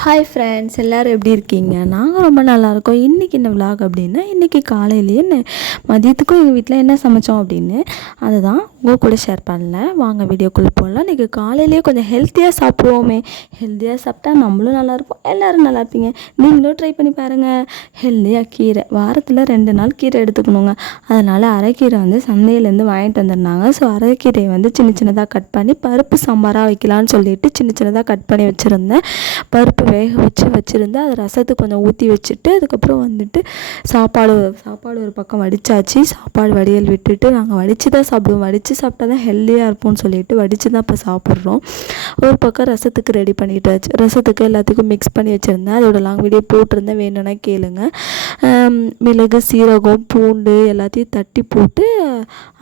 Hi friends, எல்லோரும் எப்படி இருக்கீங்க? நாங்கள் ரொம்ப நல்லாயிருக்கோம். இன்றைக்கி என்ன விலாக் அப்படின்னா, இன்றைக்கி காலையிலேயே மதியத்துக்கும் எங்கள் வீட்டில் என்ன சமைச்சோம் அப்படின்னு அதை தான் உங்கள் கூட ஷேர் பண்ணல. வாங்க வீடியோக்குள்ளே போடலாம். இன்றைக்கி காலையிலேயே கொஞ்சம் ஹெல்த்தியாக சாப்பிடுவோமே. ஹெல்த்தியாக சாப்பிட்டா நம்மளும் நல்லாயிருப்போம், எல்லோரும் நல்லா இருப்பீங்க. நீங்களும் ட்ரை பண்ணி பாருங்கள். ஹெல்த்தியாக கீரை வாரத்தில் 2 நாள் கீரை எடுத்துக்கணுங்க. அதனால் அரைக்கீரை சந்தையிலேருந்து வாங்கிட்டு வந்துருந்தாங்க. ஸோ அரைக்கீரையை சின்ன சின்னதாக கட் பண்ணி பருப்பு சாம்பாராக வைக்கலான்னு சொல்லிட்டு சின்ன சின்னதாக கட் பண்ணி வச்சுருந்தேன். பருப்பு வேக வச்சுருந்து அதை ரசத்துக்கு கொஞ்சம் ஊற்றி வச்சுட்டு அதுக்கப்புறம் சாப்பாடு ஒரு பக்கம் வடித்தாச்சு. சாப்பாடு வடியல் விட்டுட்டு நாங்கள் வடித்து தான் சாப்பிடுவோம். வடித்து சாப்பிட்டா தான் ஹெல்த்தியாக இருப்போம்னு சொல்லிட்டு வடித்து தான் இப்போ சாப்பிட்றோம். ஒரு பக்கம் ரசத்துக்கு ரெடி பண்ணிட்டாச்சு. ரசத்துக்கு எல்லாத்துக்கும் மிக்ஸ் பண்ணி வச்சுருந்தேன். அதோட லாங் வீடியோ போட்டிருந்தேன், வேணும்னா கேளுங்க. மிளகு, சீரகம், பூண்டு எல்லாத்தையும் தட்டி போட்டு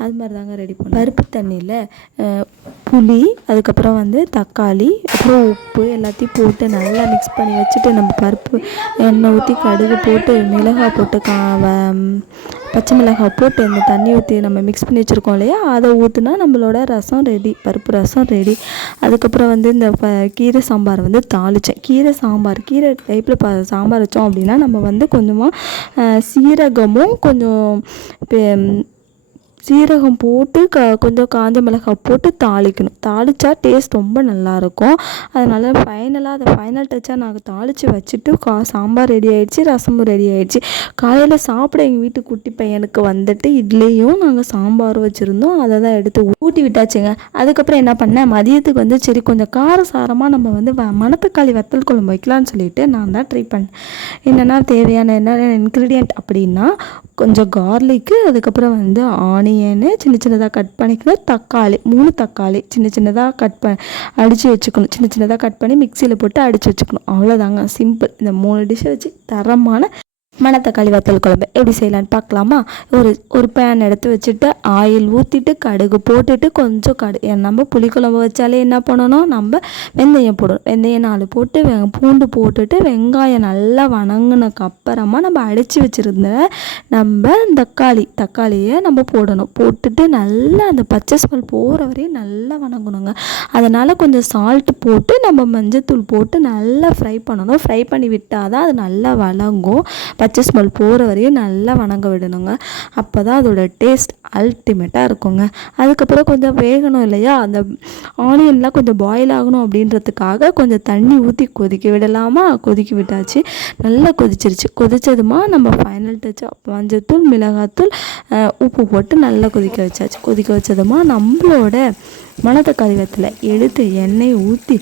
அது மாதிரி தாங்க ரெடி பண்ணேன். பருப்பு தண்ணியில் புளி, அதுக்கப்புறம் தக்காளி, அப்புறம் உப்பு எல்லாத்தையும் போட்டு நல்லா மிக்ஸ் பண்ணி வச்சுட்டு நம்ம பருப்பு எண்ணெய் ஊற்றி கடுகு போட்டு மிளகாய் போட்டு பச்சை மிளகாய் போட்டு இந்த தண்ணி ஊற்றி நம்ம மிக்ஸ் பண்ணி வச்சுருக்கோம் இல்லையா, அதை ஊற்றுனா நம்மளோட ரசம் ரெடி, பருப்பு ரசம் ரெடி. அதுக்கப்புறம் இந்த கீரை சாம்பார் தாளித்தேன். கீரை டைப்பில் சாம்பார் வச்சோம் அப்படின்னா நம்ம கொஞ்சமாக சீரகமும் சீரகம் போட்டு கொஞ்சம் காஞ்ச மிளகாய் போட்டு தாளிக்கணும். தாளித்தா டேஸ்ட் ரொம்ப நல்லாயிருக்கும். அதனால் ஃபைனல் டச்சாக நாங்கள் தாளித்து வச்சுட்டு சாம்பார் ரெடி ஆகிடுச்சி, ரசமும் ரெடி ஆகிடுச்சி. காலையில் சாப்பிட எங்கள் வீட்டு குட்டி பையனுக்கு இட்லியும் நாங்கள் சாம்பாரும் வச்சுருந்தோம். அதை தான் எடுத்து ஊட்டி விட்டாச்சுங்க. அதுக்கப்புறம் என்ன பண்ணேன், மதியத்துக்கு சரி கொஞ்சம் காரசாரமாக நம்ம மணத்தக்காளி வத்தல் குழம்பு வைக்கலான்னு சொல்லிட்டு நான் தான் ட்ரை பண்ணேன். என்னென்னா தேவையான என்ன இன்க்ரீடியன்ட் அப்படின்னா, கொஞ்சம் கார்லிக்கு, அதுக்கப்புறம் ஆனியனு சின்ன சின்னதாக கட் பண்ணிக்கணும், தக்காளி 3 தக்காளி சின்ன சின்னதாக அடித்து வச்சுக்கணும். சின்ன சின்னதாக கட் பண்ணி மிக்சியில் போட்டு அடித்து வச்சுக்கணும். அவ்வளோதாங்க, சிம்பிள். இந்த 3 டிஷ்ஷை வச்சு தரமான மணத்தக்காளி வத்தல் குழம்பு எப்படி செய்யலான்னு பார்க்கலாமா? ஒரு பேன் எடுத்து வச்சுட்டு ஆயில் ஊற்றிட்டு கடுகு போட்டுட்டு கொஞ்சம் நம்ம புளிக்குழம்பு வச்சாலே என்ன பண்ணணும், நம்ம வெந்தயம் போடணும். வெந்தயம் 4 போட்டு பூண்டு போட்டுட்டு வெங்காயம் நல்லா வணங்கினக்கு அப்புறமா நம்ம அடித்து வச்சுருந்த நம்ம தக்காளியை நம்ம போடணும். போட்டுட்டு நல்லா அந்த பச்சை ஸ்மெல் போகிற வரையும் நல்லா வணங்கணுங்க. அதனால் கொஞ்சம் சால்ட்டு போட்டு நம்ம மஞ்சத்தூள் போட்டு நல்லா ஃப்ரை பண்ணணும். ஃப்ரை பண்ணி விட்டால் தான் அது நல்லா வழங்கும். பச்சை ஸ்மெல் போகிற வரையும் நல்லா வணங்க விடணுங்க. அப்போ தான் அதோட டேஸ்ட் அல்டிமேட்டாக இருக்குங்க. அதுக்கப்புறம் கொஞ்சம் வேகணும் இல்லையா, அந்த ஆனியன்லாம் கொஞ்சம் பாயில் ஆகணும் அப்படின்றதுக்காக கொஞ்சம் தண்ணி ஊற்றி கொதிக்க விடலாமா. கொதிக்க விட்டாச்சு, நல்லா கொதிச்சதுமா நம்ம ஃபைனல் டச் மஞ்சத்தூள், மிளகாத்தூள், உப்பு போட்டு நல்லா கொதிக்க வச்சாச்சு. கொதிக்க வச்சதுமா நம்மளோட மணத்தக்காளி வத்தலை எடுத்து எண்ணெயை ஊற்றி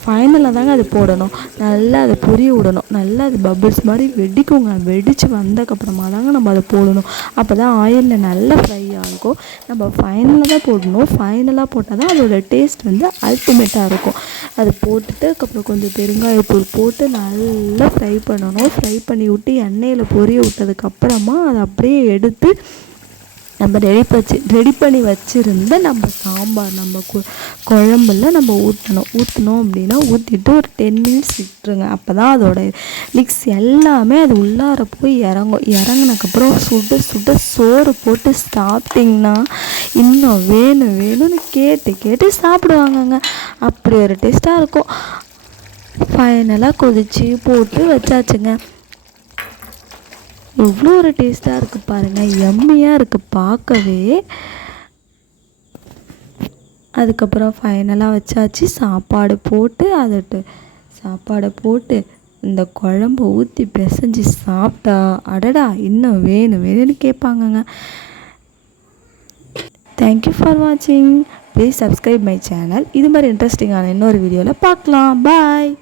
ஃபைனலாக தாங்க அது போடணும். நல்லா அதை பொரிய விடணும். நல்லா அது பபிள்ஸ் மாதிரி வெடிக்குங்க. வெடித்து வந்ததுக்கப்புறமா தாங்க நம்ம அதை போடணும். அப்போ தான் ஆயிலில் நல்லா ஃப்ரை ஆகும். நம்ம ஃபைனலாக தான் போடணும். ஃபைனலாக போட்டால் தான் அதோடய டேஸ்ட் அல்டிமேட்டாக இருக்கும். அது போட்டுட்டு அதுக்கப்புறம் கொஞ்சம் பெருங்காயத்தூள் போட்டு நல்லா ஃப்ரை பண்ணணும். ஃப்ரை பண்ணி விட்டு எண்ணெயில் பொரிய விட்டதுக்கப்புறமா அதை அப்படியே எடுத்து நம்ம ரெடி பண்ணி வச்சுருந்த நம்ம சாம்பார் நம்ம குழம்புல நம்ம ஊற்றணும் அப்படின்னா ஊற்றிட்டு ஒரு 10 மினிட்ஸ் விட்டுருங்க. அப்போ தான் அதோட மிக்ஸ் எல்லாமே அது உள்ளார போய் இறங்கினதுக்கப்புறம் சுட சோறு போட்டு சாப்பிட்டிங்கன்னா இன்னும் வேணும்னு கேட்டு சாப்பிடுவாங்கங்க. அப்படி ஒரு டேஸ்ட்டாக இருக்கும். ஃபைனலாக கொதித்து போட்டு வச்சாச்சுங்க. எவ்வளோ ஒரு டேஸ்ட்டாக இருக்குது பாருங்கள், எம்மியாக இருக்குது பார்க்கவே. அதுக்கப்புறம் ஃபைனலாக வச்சாச்சு. சாப்பாடு போட்டு இந்த குழம்பு ஊற்றி பிசைஞ்சு சாப்பிட்டா அடடா இன்னும் வேணும்னு கேட்பாங்கங்க. தேங்க்யூ ஃபார் வாட்சிங். Please subscribe my channel. இது மாதிரி இன்ட்ரெஸ்டிங்கான இன்னொரு வீடியோவில் பார்க்கலாம். பாய்.